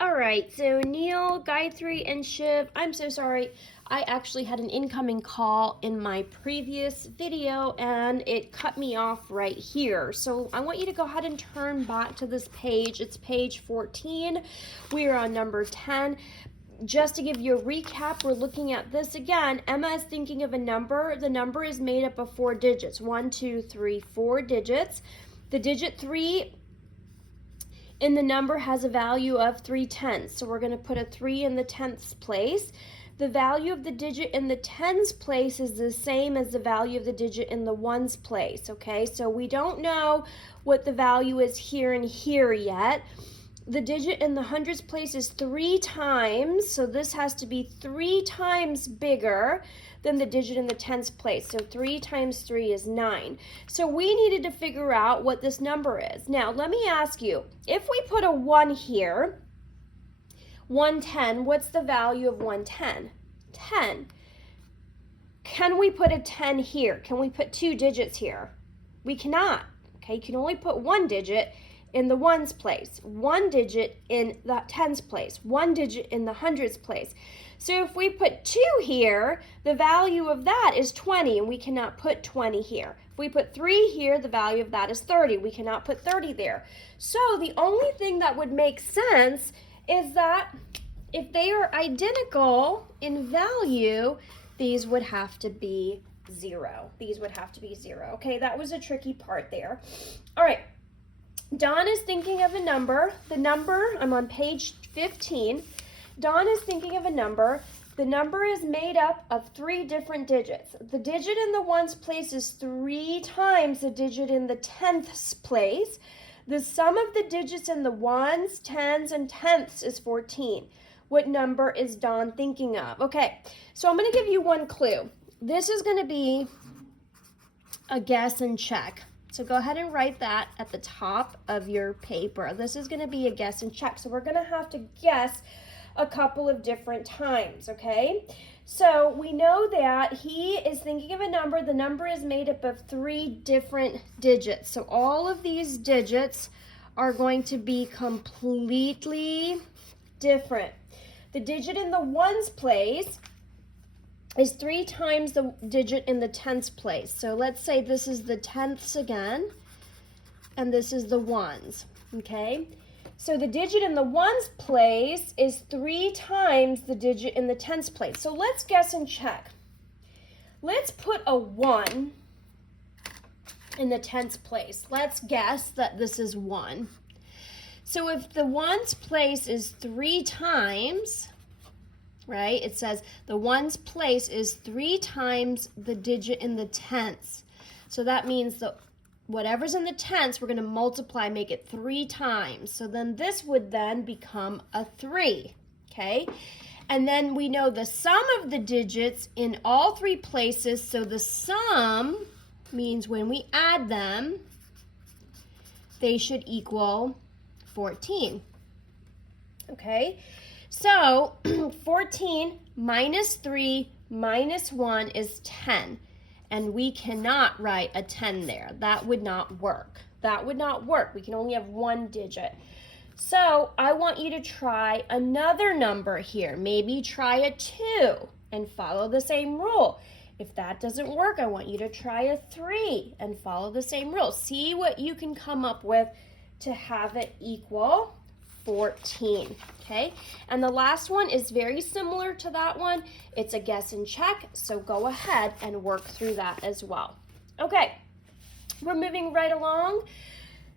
All right, so Neel, Gayatri, and Shiv, I'm so sorry. I actually had an incoming call in my previous video and it cut me off right here. So I want you to go ahead and turn back to this page. It's page 14. We are on number 10. Just to give you a recap, we're looking at this again. Emma is thinking of a number. The number is made up of 4 digits. 1, 2, 3, 4 digits. The digit 3 in the number has a value of 3/10. So we're going to put a 3 in the tenths place. The value of the digit in the tens place is the same as the value of the digit in the ones place, okay? So we don't know what the value is here and here yet. The digit in the hundreds place is 3 times, so this has to be 3 times bigger than the digit in the tens place. So 3 times 3 is 9. So we needed to figure out what this number is. Now, let me ask you, if we put a 1 here, 110, what's the value of 110? 10. Can we put a 10 here? Can we put 2 digits here? We cannot. Okay, you can only put 1 digit in the ones place, 1 digit in the tens place, 1 digit in the hundreds place. So if we put 2 here, the value of that is 20, and we cannot put 20 here. If we put 3 here, the value of that is 30. We cannot put 30 there. So the only thing that would make sense is that if they are identical in value, these would have to be 0. These would have to be 0. Okay, that was a tricky part there. All right. Dawn is thinking of a number. The number, I'm on page 15. Dawn is thinking of a number. The number is made up of 3 different digits. The digit in the ones place is 3 times the digit in the tenths place. The sum of the digits in the ones, tens, and tenths is 14. What number is Dawn thinking of? Okay, so I'm going to give you one clue. This is going to be a guess and check. So go ahead and write that at the top of your paper. This is going to be a guess and check. So we're going to have to guess a couple of different times, okay? So we know that he is thinking of a number. The number is made up of 3 different digits. So all of these digits are going to be completely different. The digit in the ones place is 3 times the digit in the tens place. So let's say this is the tenths again, and this is the ones, okay? So the digit in the ones place is 3 times the digit in the tens place. So let's guess and check. Let's put a 1 in the tens place. Let's guess that this is 1. So if the ones place is 3 times, right? It says the ones place is 3 times the digit in the tenths. So that means that whatever's in the tenths, we're going to multiply, make it 3 times. So then this would then become a 3, okay? And then we know the sum of the digits in all 3 places. So the sum means when we add them, they should equal 14, okay? So 14 minus 3 minus 1 is 10. And we cannot write a 10 there. That would not work. That would not work. We can only have 1 digit. So I want you to try another number here. Maybe try a 2 and follow the same rule. If that doesn't work, I want you to try a 3 and follow the same rule. See what you can come up with to have it equal 14, okay? And the last one is very similar to that one. It's a guess and check, so go ahead and work through that as well. Okay, we're moving right along.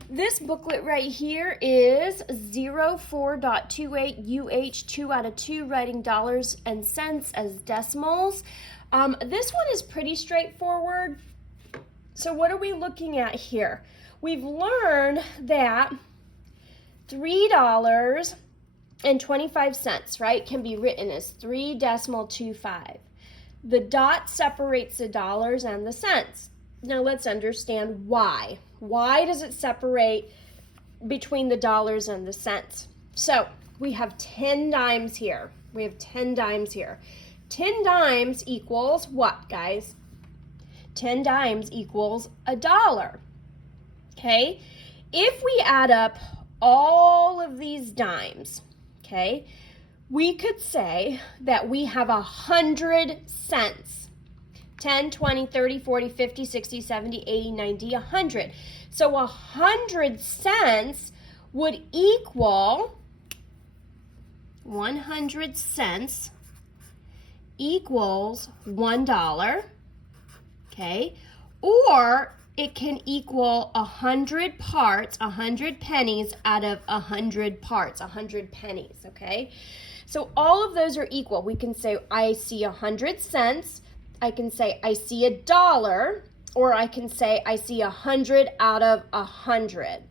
This booklet right here is 04.28 2 out of 2, writing dollars and cents as decimals. This one is pretty straightforward. So what are we looking at here? We've learned that $3.25, right, can be written as 3.25. The dot separates the dollars and the cents. Now let's understand why. Why does it separate between the dollars and the cents? So we have 10 dimes here. We have 10 dimes here. 10 dimes equals what, guys? 10 dimes equals $1. Okay? If we add up all of these dimes, okay? We could say that we have 100 cents. 10, 20, 30, 40, 50, 60, 70, 80, 90, 100. So 100 cents would equal 100 cents equals $1, okay? Or it can equal 100 parts, 100 pennies out of 100 parts, 100 pennies, okay? So all of those are equal. We can say I see 100 cents, I can say I see $1, or I can say I see 100 out of 100.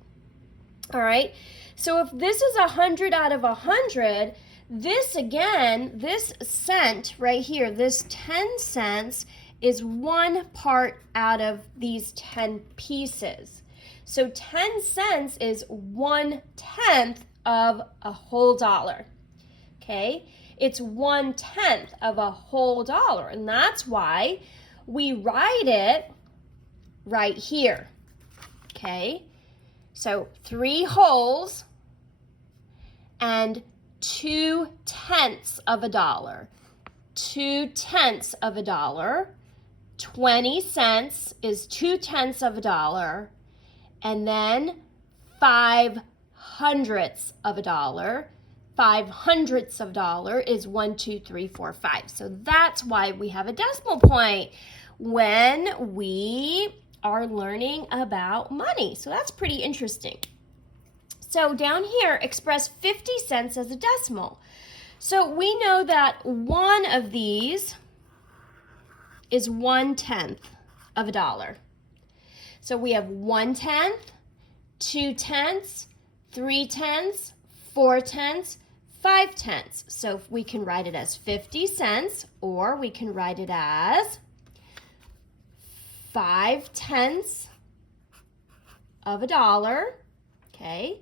All right, so if this is 100 out of 100, this again, this cent right here, this 10 cents is 1 part out of these 10 pieces. So 10 cents is 1/10 of a whole dollar, okay? It's 1/10 of a whole dollar, and that's why we write it right here, okay? So 3 wholes and 2/10 of a dollar. 2/10 of a dollar. 20 cents is 2/10 of a dollar. And then 5/100 of a dollar. 5/100 of a dollar is 1, 2, 3, 4, 5. So that's why we have a decimal point when we are learning about money. So that's pretty interesting. So down here, express 50 cents as a decimal. So we know that one of these is 1/10 of a dollar. So we have 1/10, 2/10, 3/10, 4/10, 5/10. So we can write it as 50 cents, or we can write it as 5/10 of a dollar, okay?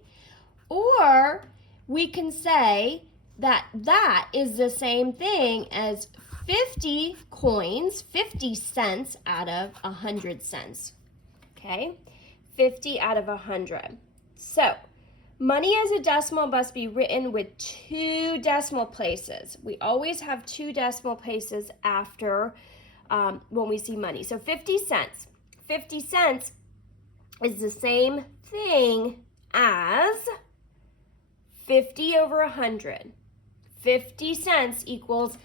Or we can say that that is the same thing as 50 coins, 50 cents out of 100 cents, okay? 50 out of 100. So money as a decimal must be written with 2 decimal places. We always have 2 decimal places after when we see money. So 50 cents. 50 cents is the same thing as 50 over 100. 50 cents equals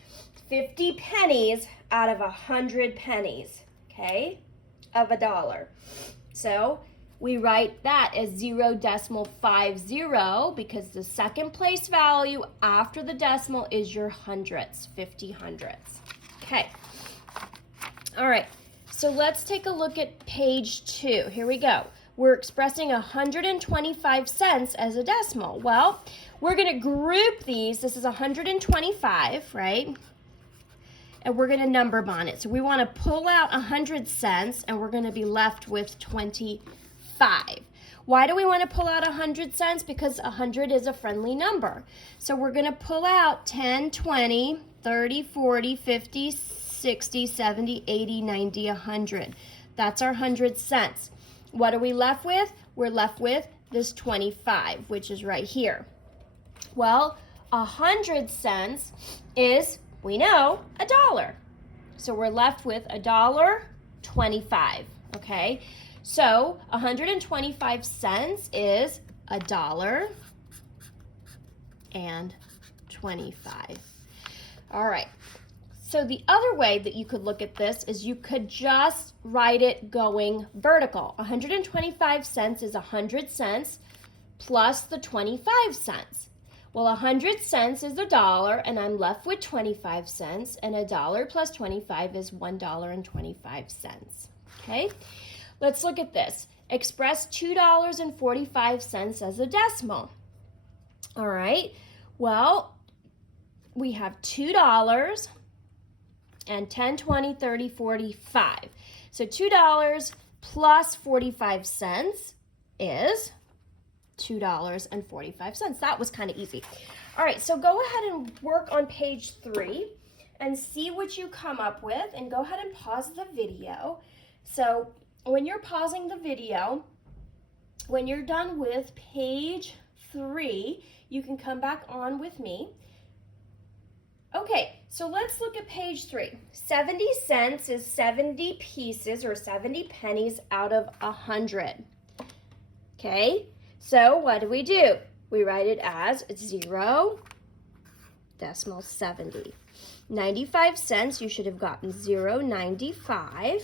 50 pennies out of 100 pennies, okay, of a dollar. So we write that as 0.50 because the second place value after the decimal is your hundredths, 50 hundredths. Okay. All right, so let's take a look at page 2. Here we go. We're expressing 125 cents as a decimal. Well, we're going to group these. This is 125, right? And we're going to number bond it. So we want to pull out 100 cents, and we're going to be left with 25. Why do we want to pull out 100 cents? Because 100 is a friendly number. So we're going to pull out 10, 20, 30, 40, 50, 60, 70, 80, 90, 100. That's our 100 cents. What are we left with? We're left with this 25, which is right here. Well, 100 cents is, we know, $1. So we're left with $1.25, okay? So 125 cents is $1.25. All right. So the other way that you could look at this is you could just write it going vertical. 125 cents is 100 cents plus the 25 cents. Well, 100 cents is $1, and I'm left with 25 cents, and $1 plus 25 is $1.25. Okay? Let's look at this. Express $2.45 as a decimal. All right. Well, we have $2 and 10, 20, 30, 40, 5. So $2 plus 45 cents is $2.45. That was kind of easy. All right, so go ahead and work on page 3 and see what you come up with, and go ahead and pause the video. So when you're pausing the video, when you're done with page 3, you can come back on with me. Okay, so let's look at page 3. 70 cents is 70 pieces or 70 pennies out of 100. Okay, so what do? We write it as 0.70. 95 cents, you should have gotten 0.95.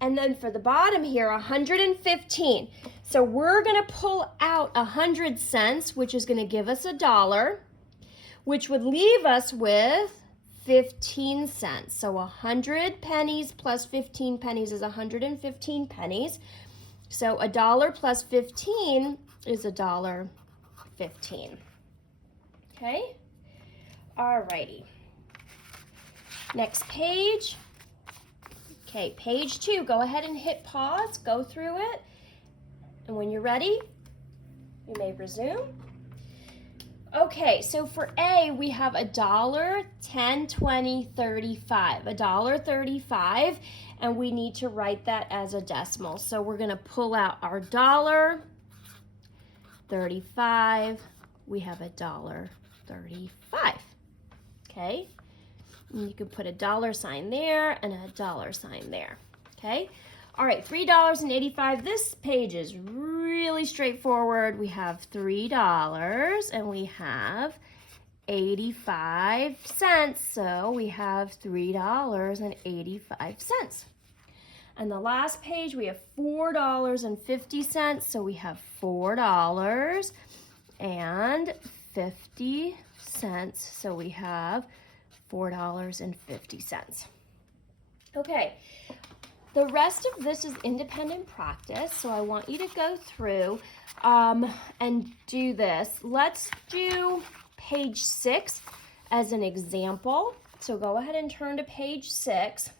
And then for the bottom here, 115. So we're going to pull out 100 cents, which is going to give us $1, which would leave us with 15 cents. So 100 pennies plus 15 pennies is 115 pennies. So $1 plus 15 is $1.15. Okay? Alrighty. Next page. Okay, page 2. Go ahead and hit pause. Go through it. And when you're ready, you may resume. Okay, so for A, we have $1, 10, 20, 35. $1.35, and we need to write that as a decimal. So we're going to pull out our dollar, 35. We have $1.35. Okay, and you can put a dollar sign there and a dollar sign there. Okay. All right, $3.85. This page is really straightforward. We have $3 and we have 85 cents. So we have $3.85. And the last page, we have $4.50. So we have $4.50. So we have $4.50. Okay. The rest of this is independent practice, so I want you to go through and do this. Let's do page 6 as an example. So go ahead and turn to page 6.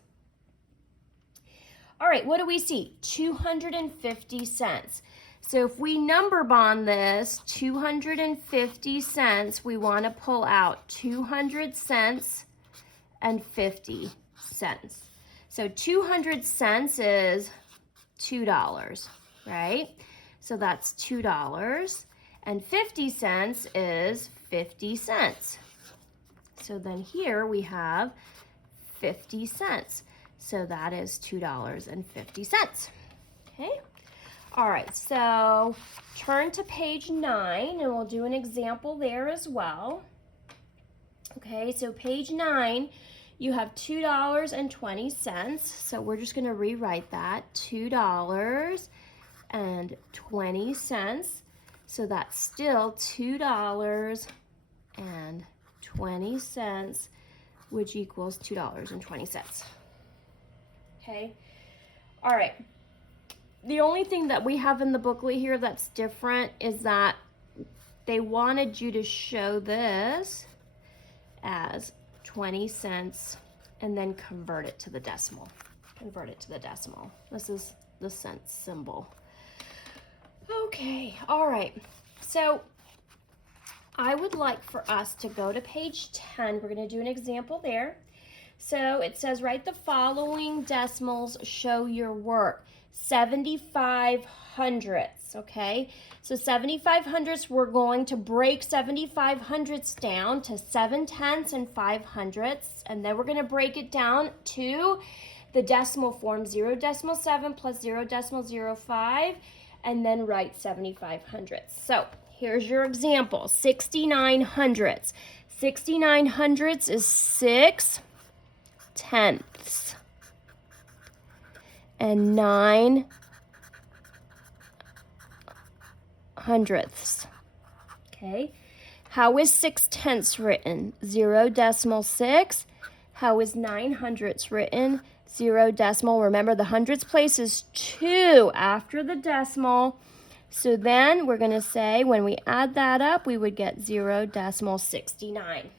All right, what do we see? 250 cents. So if we number bond this, 250 cents, we want to pull out 200 cents and 50 cents. So 200 cents is $2, right? So that's $2. And 50 cents is 50 cents. So then here we have 50 cents. So that is $2.50. Okay? All right, so turn to page 9 and we'll do an example there as well. Okay, so page 9. You have $2.20, so we're just going to rewrite that, $2.20, so that's still $2.20, which equals $2.20. Okay, all right. The only thing that we have in the booklet here that's different is that they wanted you to show this as 20 cents and then convert it to the decimal. This is the cent symbol. Okay, all right. So I would like for us to go to page 10. We're going to do an example there. So it says, write the following decimals, show your work. 75 hundredths, okay? So 75 hundredths, we're going to break 75 hundredths down to 7/10 and 5 hundredths, and then we're going to break it down to the decimal form, 0.7 plus 0.05, and then write 75 hundredths. So here's your example, 69 hundredths. 69 hundredths is 6/10 and 9 hundredths. Okay, how is 6/10 written? 0.6. How is 9 hundredths written? 0 decimal. Remember, the hundredths place is 2 after the decimal. So then we're going to say when we add that up, we would get 0.69.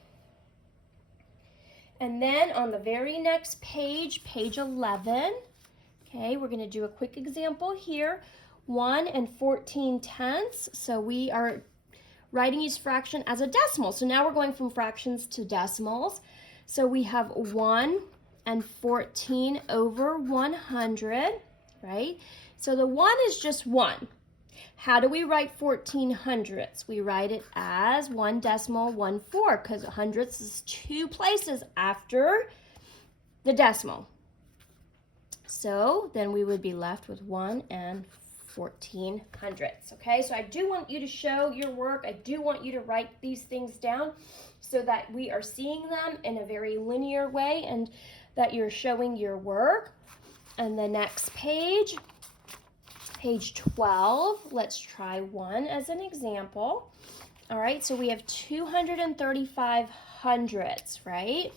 And then on the very next page, page 11, okay, we're going to do a quick example here. 1 and 14/10. So we are writing each fraction as a decimal. So now we're going from fractions to decimals. So we have 1 and 14 over 100, right? So the 1 is just 1. How do we write 14 hundredths? We write it as 1.14 because hundredths is 2 places after the decimal. So then we would be left with 1 and 14 hundredths, okay? So I do want you to show your work. I do want you to write these things down so that we are seeing them in a very linear way and that you're showing your work. And the next page, page 12, let's try one as an example. All right, so we have 235 hundredths, right?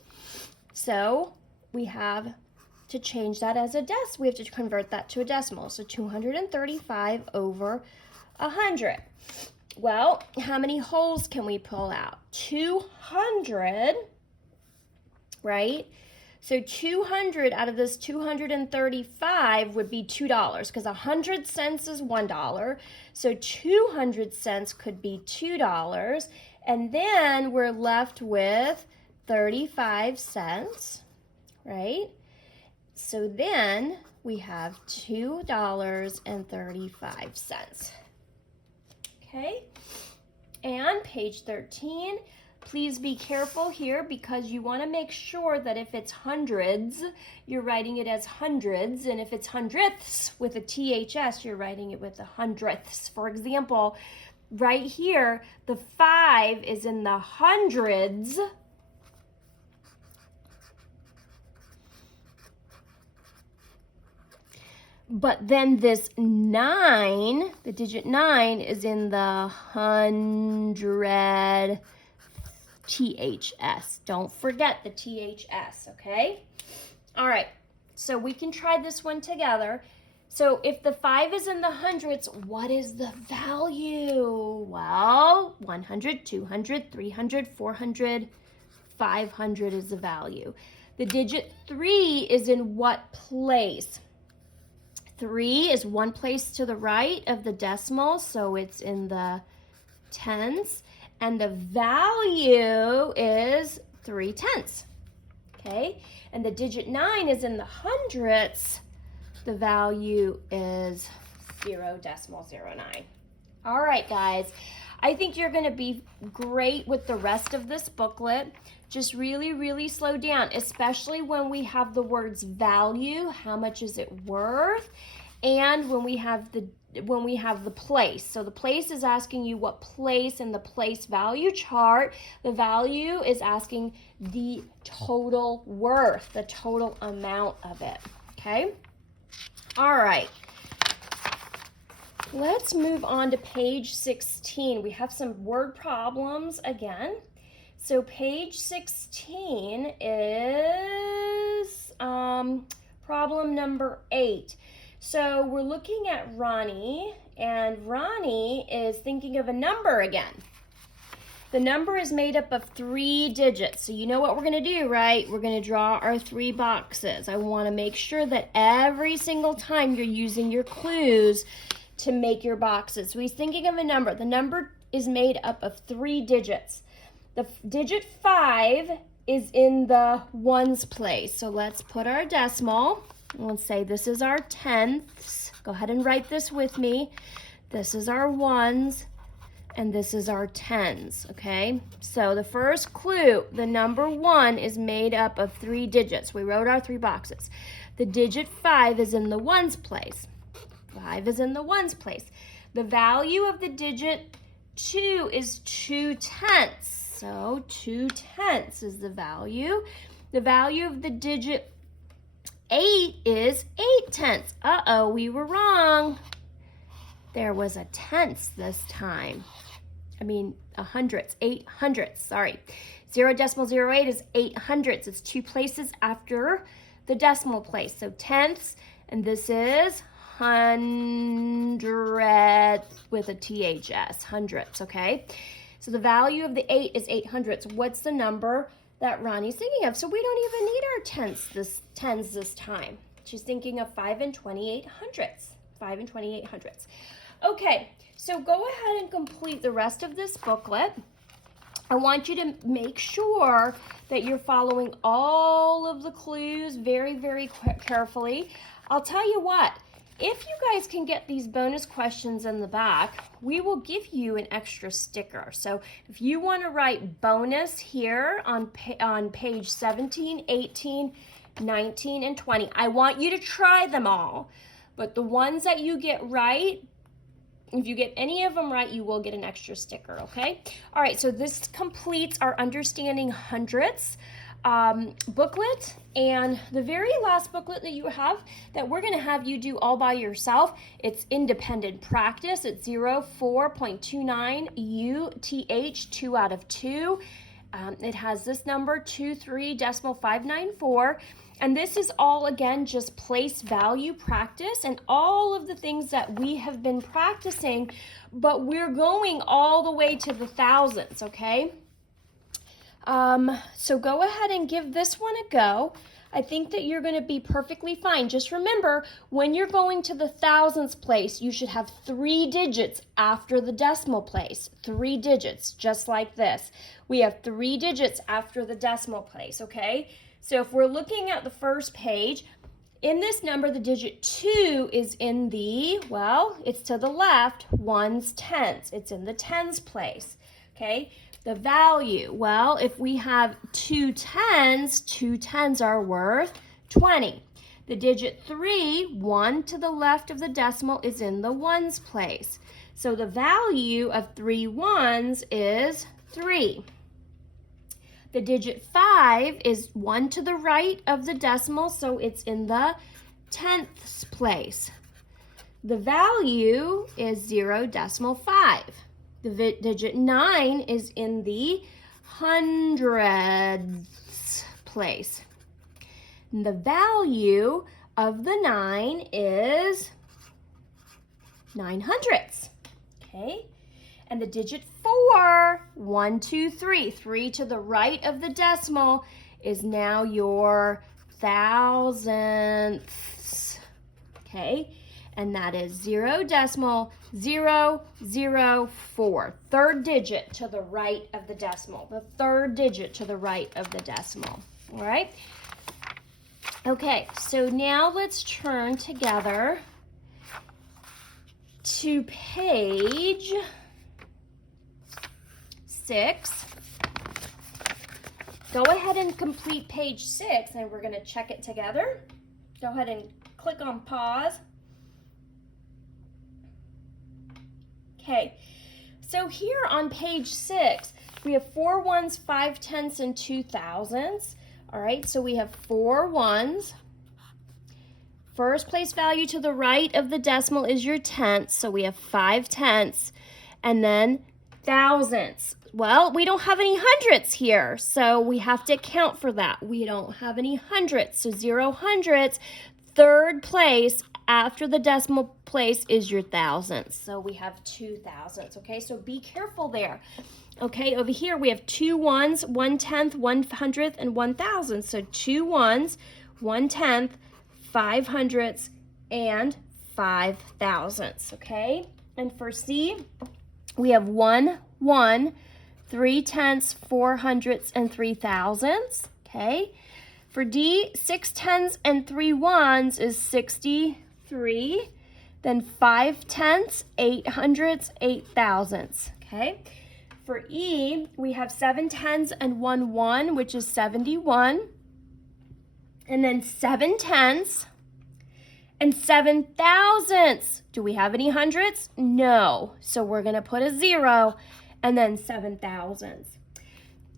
So we have to change that as a decimal. We have to convert that to a decimal. So 235 over 100. Well, how many wholes can we pull out? 200, right? So 200 out of this 235 would be $2 because 100 cents is $1. So 200 cents could be $2. And then we're left with 35 cents, right? So then we have $2.35. Okay? And page 13. Please be careful here because you want to make sure that if it's hundreds, you're writing it as hundreds, and if it's hundredths with a THS, you're writing it with the hundredths. For example, right here, the 5 is in the hundreds, but then this 9, the digit 9, is in the hundred THS. Don't forget the THS, okay? All right, so we can try this one together. So if the 5 is in the hundreds, what is the value? Well, 100, 200, 300, 400, 500 is the value. The digit 3 is in what place? 3 is one place to the right of the decimal, so it's in the tens. And the value is 3/10, okay? And the digit 9 is in the hundredths. The value is 0.09. All right, guys. I think you're going to be great with the rest of this booklet. Just really, really slow down, especially when we have the words value, how much is it worth, and when we have the place. So the place is asking you what place in the place value chart. The value is asking the total worth, the total amount of it, okay? All right. Let's move on to page 16. We have some word problems again. So page 16 is problem number 8. So we're looking at Ronnie, and Ronnie is thinking of a number again. The number is made up of 3 digits. So you know what we're going to do, right? We're going to draw our 3 boxes. I want to make sure that every single time you're using your clues to make your boxes. So he's thinking of a number. The number is made up of 3 digits. The digit 5 is in the ones place. So let's put our decimal. We'll say this is our tenths. Go ahead and write this with me. This is our ones, and this is our tens, okay? So the first clue, the number 1 is made up of 3 digits. We wrote our 3 boxes. The digit 5 is in the ones place. 5 is in the ones place. The value of the digit 2 is 2/10. So 2/10 is the value. The value of the digit 8 is 8/10. Uh-oh, we were wrong. There was a tenths this time. I mean, a hundredths, 8 hundredths, sorry. 0.08 is 8 hundredths. It's 2 places after the decimal place. So tenths, and this is hundredths with a THS, hundredths, okay? So the value of the 8 is 8 hundredths. What's the number that Ronnie's thinking of? So we don't even need our tens this time. She's thinking of 5 and 28 hundredths. 5 and 28 hundredths. Okay, so go ahead and complete the rest of this booklet. I want you to make sure that you're following all of the clues very, very carefully. I'll tell you what, if you guys can get these bonus questions in the back, we will give you an extra sticker. So if you want to write bonus here on page 17, 18, 19, and 20, I want you to try them all. But the ones that you get right, if you get any of them right, you will get an extra sticker, okay? All right, so this completes our Understanding Hundredths booklet, and the very last booklet that you have that we're going to have you do all by yourself, it's independent practice. It's 04.29 UTH 2 out of 2. It has this number 23.594, and this is all, again, just place value practice and all of the things that we have been practicing, but we're going all the way to the thousands, okay? So go ahead and give this one a go. I think that you're going to be perfectly fine. Just remember, when you're going to the thousands place, you should have 3 digits after the decimal place. 3 digits, just like this. We have 3 digits after the decimal place, okay? So if we're looking at the first page, in this number, the digit 2 is in the, well, it's to the left, ones, tens. It's in the tens place, okay? The value, well, if we have 2 tens are worth 20. The digit 3, 1 to the left of the decimal, is in the ones place. So the value of 3 ones is 3. The digit 5 is 1 to the right of the decimal, so it's in the tenths place. The value is 0.5. The digit 9 is in the hundredths place. And the value of the 9 is 900ths. Okay? And the digit 4, 1, 2, 3, 3 to the right of the decimal is now your thousandths. Okay? And that is 0.004. Third digit to the right of the decimal. The third digit to the right of the decimal. All right? Okay, so now let's turn together to page 6. Go ahead and complete page 6, and we're going to check it together. Go ahead and click on pause. Okay, so here on page 6, we have 4 ones, 5 tenths, and 2 thousandths. All right, so we have 4 ones. First place value to the right of the decimal is your tenths, so we have 5 tenths, and then thousandths. Well, we don't have any hundredths here, so we have to account for that. We don't have any hundredths, so 0 hundredths. Third place after the decimal place is your thousandths. So we have 2 thousandths, okay? So be careful there. Okay, over here we have 2 ones, 1 tenth, 1 hundredth, and 1 thousandth. So 2 ones, 1 tenth, 5 hundredths, and 5 thousandths, okay? And for C, we have 1, 1, 3 tenths, 4 hundredths, and 3 thousandths, okay? For D, 6 tenths and 3 ones is 63. Then 5 tenths, 8 hundredths, 8 thousandths, okay? For E, we have 7 tenths and 1 one, which is 71. And then 7 tenths and 7 thousandths. Do we have any hundredths? No. So we're going to put a 0 and then 7 thousandths.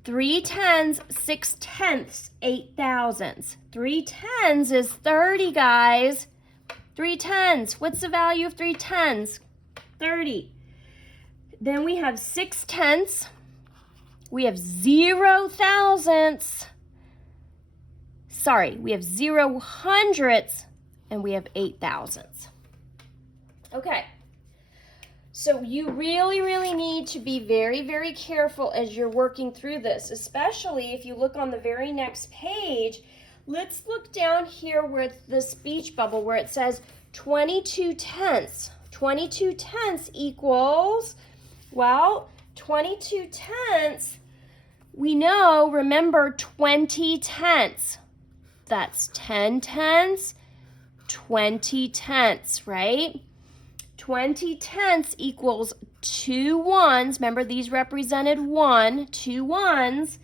3 tens, 6 tenths, 8 thousandths. 3 tens is 30, guys. 3 tens. What's the value of 3 tens? 30. Then we have 6 tenths. We have 0 thousandths. Sorry, we have 0 hundredths, and we have 8 thousandths. Okay. So you really, really need to be very, very careful as you're working through this, especially if you look on the very next page. Let's look down here where the speech bubble where it says 22 tenths. 22 tenths equals, well, 22 tenths, we know, remember, 20 tenths. That's 10 tenths, 20 tenths, right? 20 tenths equals 2 ones. Remember, these represented 1, 2 ones,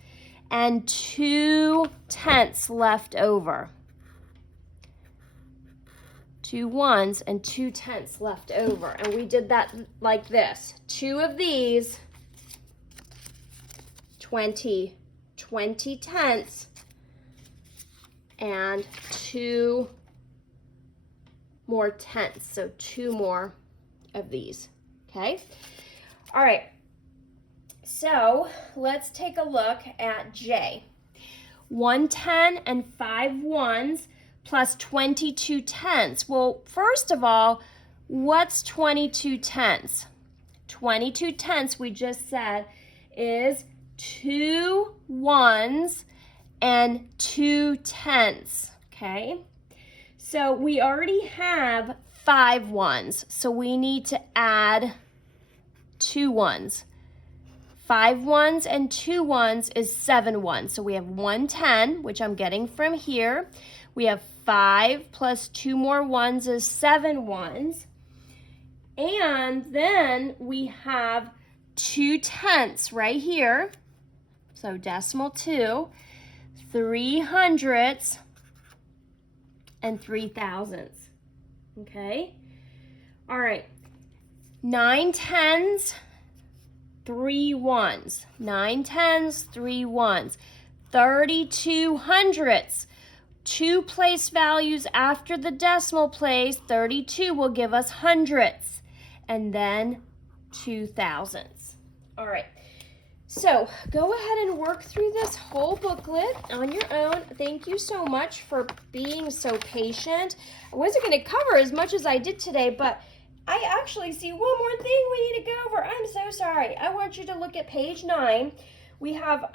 and 2 tenths left over. 2 ones and 2 tenths left over. And we did that like this. 2 of these, 20 tenths, and 2 more tenths. So 2 more of these, okay? All right, so let's take a look at J. 1 10 and 5 ones plus 22 tenths. Well, first of all, what's 22 tenths? 22 tenths, we just said, is 2 ones and 2 tenths, okay? So we already have 5 ones, so we need to add 2 ones. 5 ones and 2 ones is 7 ones. So we have 1 10, which I'm getting from here. We have 5 plus 2 more ones is 7 ones. And then we have 2 tenths right here. So decimal 2, 3 hundredths, and 3 thousandths. Okay? All right. 9 tens, 3 ones. 9 tens, 3 ones. 32 hundredths. 2 place values after the decimal place. 32 will give us hundredths. And then 2 thousandths. All right. So go ahead and work through this whole booklet on your own. Thank you so much for being so patient. I wasn't going to cover as much as I did today, but I actually see one more thing we need to go over. I'm so sorry. I want you to look at page 9. We have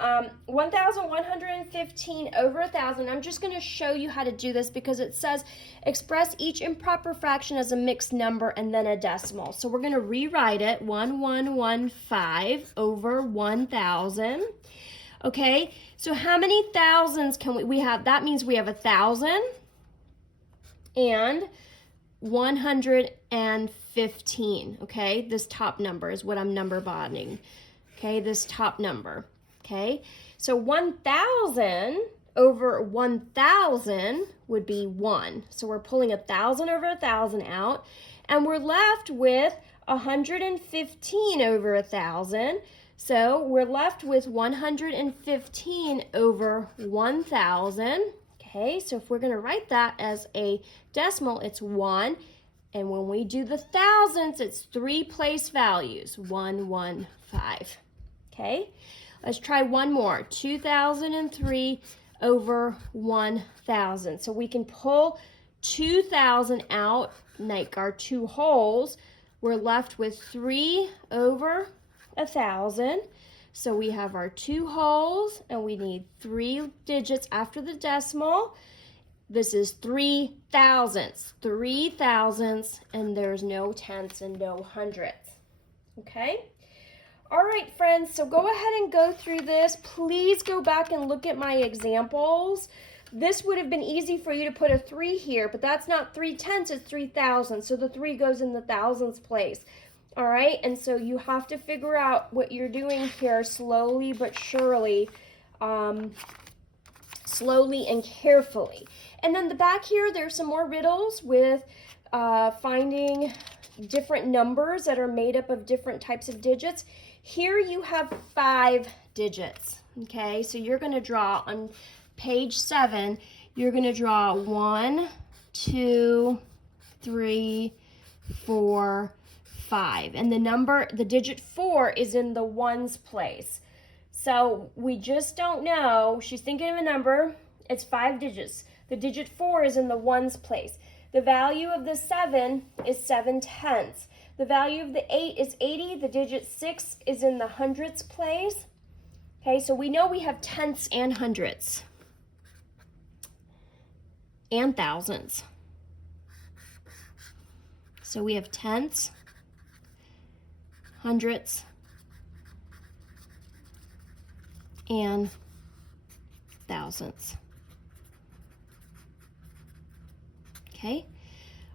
1,115 over 1,000. I'm just going to show you how to do this because it says express each improper fraction as a mixed number and then a decimal. So we're going to rewrite it, 1115 over 1,000. Okay, so how many thousands can we have? That means we have 1,000 and 115. Okay, this top number is what I'm number bonding. Okay, this top number. Okay, so 1,000 over 1,000 would be 1. So we're pulling 1,000 over 1,000 out, and we're left with 115 over 1,000. So we're left with 115 over 1,000. Okay, so if we're going to write that as a decimal, it's 1. And when we do the thousands, it's 3 place values, 115. Okay, let's try one more, 2,003 over 1,000. So we can pull 2,000 out, make our 2 wholes. We're left with 3 over 1,000. So we have our 2 wholes, and we need 3 digits after the decimal. This is 3 thousandths, and there's no tenths and no hundredths. Okay? All right, friends, so go ahead and go through this. Please go back and look at my examples. This would have been easy for you to put a 3 here, but that's not 3 tenths, it's 3 thousandths. So the 3 goes in the thousandths place. All right, and so you have to figure out what you're doing here slowly but surely, slowly and carefully. And then the back here, there's some more riddles with finding different numbers that are made up of different types of digits. Here you have 5 digits, okay? So you're going to draw on page 7, you're going to draw 1, 2, 3, 4, 5. And the digit 4 is in the ones place. So we just don't know. She's thinking of a number. It's 5 digits. The digit 4 is in the ones place. The value of the 7 is 7 tenths. The value of the 8 is 80. The digit 6 is in the hundredths place. Okay, so we know we have tenths and hundredths and thousandths. So we have tenths, hundredths, and thousandths. Okay,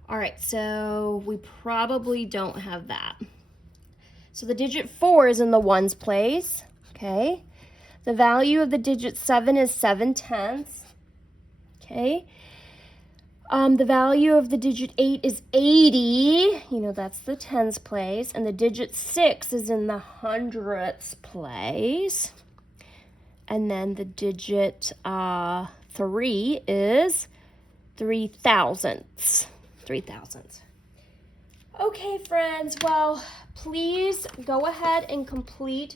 All right, so we probably don't have that. So the digit 4 is in the ones place, okay? The value of the digit 7 is 7/10, okay? The value of the digit 8 is 80, you know, that's the tens place, and the digit 6 is in the hundredths place. And then the digit 3 is 3/1000ths. 3/1000ths. Okay, friends, well, please go ahead and complete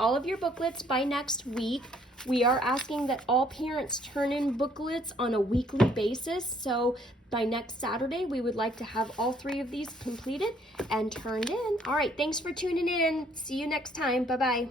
all of your booklets by next week. We are asking that all parents turn in booklets on a weekly basis. So by next Saturday, we would like to have all 3 of these completed and turned in. All right, thanks for tuning in. See you next time. Bye-bye.